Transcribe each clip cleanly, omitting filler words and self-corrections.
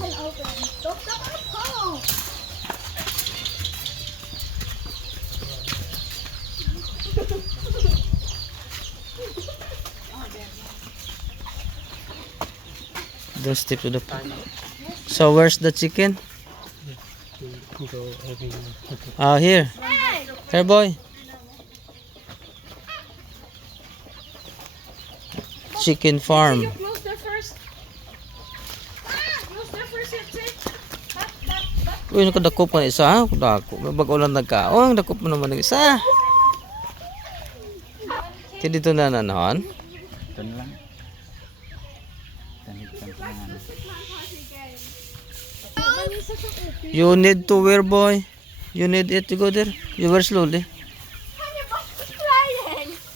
can open. Don't stop my phone. Don't step to the pot. So where's the chicken? Here. Here, boy. Chicken farm. Close there first. Close there first, Uy, nakadakop ka na isa, ha? Dako. Bago lang nagkaon, dakop mo naman ng isa. Dito na nanahan. Ito na lang. Tanit-tanit. You need to wear, boy. You need it to go there. You wear slowly.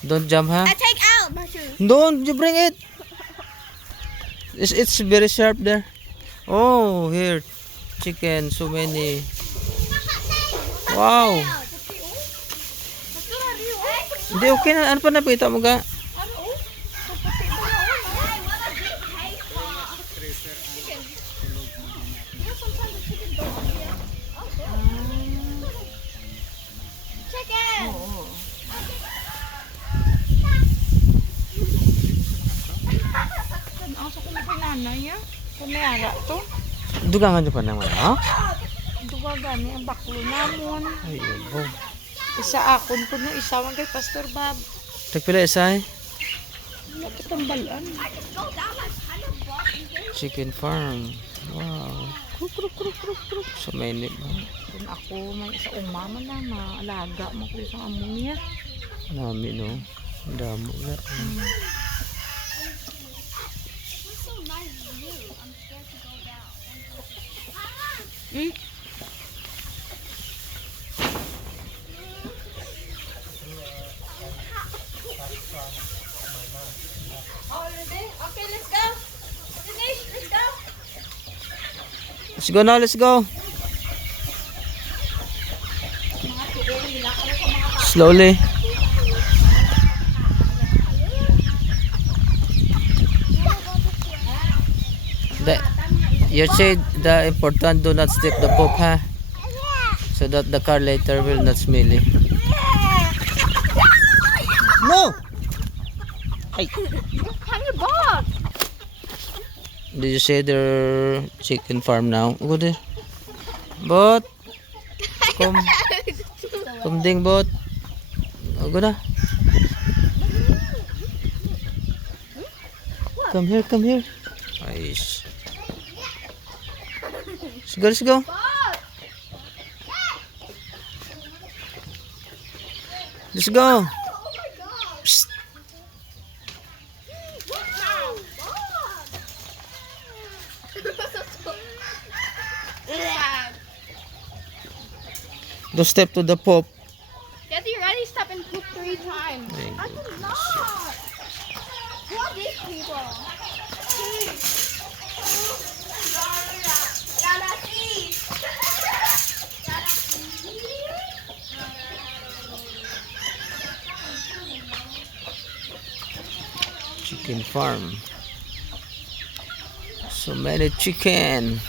Don't jump, ha? I take out my shoes. Don't you bring it. It's very sharp there. Oh, here. Chicken, so many. Wow. Hindi, okay na. Ano pa napita mo ka? Asa ko na pinanay ya? Kumiyara to. Dugangan nyo pa naman, ha? Duwa gani ang baklo namon. Ay, oh. Isa akon ko no isa man kay Pastor Bob. Tagpila isa, eh? Nakatambalan. Chicken farm. Wow. Kruk kruk kruk kruk kruk. So many. Kung ako may isa umama na maalaga mo ko isang amo niya. Dami, no? Damo na. Hmm? Okay, let's go. Finish, let's go. Let's go now, let's go. Slowly. You say the important, do not step the poop, ha? So that the car later will not smell it. No! Ay. Hang your box. Did you say their chicken farm now? Go there. Bot. Come. Come ding, bot. Go na. Come here, come here. Nice. Let's go, let's go. Let's go. Psst. Don't step to the pop. Get you ready, stop and poop 3 times. Ay, I cannot. Who are these people? Chicken farm. So many chicken.